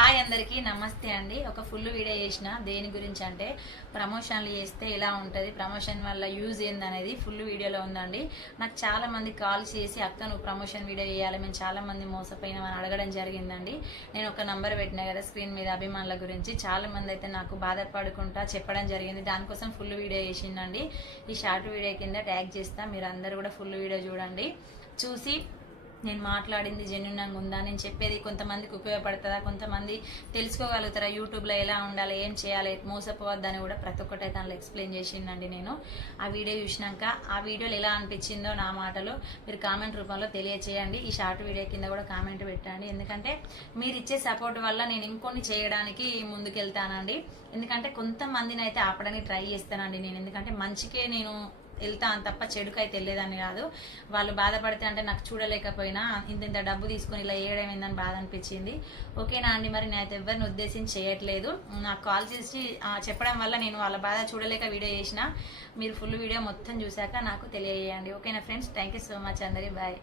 Hi అందరికీ నమస్తే అండి. ఒక ఫుల్ వీడియో చేసిన దేని గురించి అంటే ప్రమోషన్లు చేస్తే ఎలా ఉంటుంది ప్రమోషన్ వల్ల యూజ్ ఏందనేది ఫుల్ వీడియోలో ఉందండి. నాకు చాలా మంది కాల్ చేసి అక్క నువ్వు ప్రమోషన్ వీడియో చేయాలి మేము చాలా మంది మోసపోయినామని అడగడం జరిగిందండి. నేను ఒక నంబర్ పెట్టిన కదా స్క్రీన్ మీద అభిమానుల గురించి. చాలా మంది అయితే నాకు బాధపడుకుంటా చెప్పడం జరిగింది. దానికోసం ఫుల్ వీడియో చేసిందండి. ఈ షార్ట్ వీడియో కింద ట్యాగ్ చేస్తా మీరు అందరూ కూడా ఫుల్ వీడియో చూడండి. చూసి నేను మాట్లాడింది జెన్యున్గా ఉందా? నేను చెప్పేది కొంతమందికి ఉపయోగపడుతుందా? కొంతమంది తెలుసుకోగలుగుతారా? యూట్యూబ్లో ఎలా ఉండాలి? ఏం చేయాలి? మోసపోవద్దని కూడా ప్రతి ఒక్కటి అయితే అందులో ఎక్స్ప్లెయిన్ చేసిందండి నేను. ఆ వీడియో చూసినాక ఆ వీడియోలు ఎలా అనిపించిందో నా మాటలు మీరు కామెంట్ రూపంలో తెలియచేయండి. ఈ షార్ట్ వీడియో కింద కూడా కామెంట్ పెట్టండి. ఎందుకంటే మీరు ఇచ్చే సపోర్ట్ వల్ల నేను ఇంకొన్ని చేయడానికి ముందుకెళ్తానండి. ఎందుకంటే కొంతమందిని అయితే ఆపడానికి ట్రై చేస్తానండి నేను. ఎందుకంటే మంచికే నేను వెళ్తాను తప్ప చెడుకు అయితే వెళ్ళేదాన్ని కాదు. వాళ్ళు బాధపడితే అంటే నాకు చూడలేకపోయినా ఇంత ఇంత డబ్బు తీసుకొని ఇలా వేయడం ఏందని బాధ అనిపించింది. ఓకేనా అండి మరి నేనైతే ఎవరిని ఉద్దేశించి చేయట్లేదు. నాకు కాల్ చేసి చెప్పడం వల్ల నేను వాళ్ళ బాధ చూడలేక వీడియో చేసిన. మీరు ఫుల్ వీడియో మొత్తం చూశాక నాకు తెలియజేయండి. ఓకేనా friends? Thank you so much అందరి బాయ్.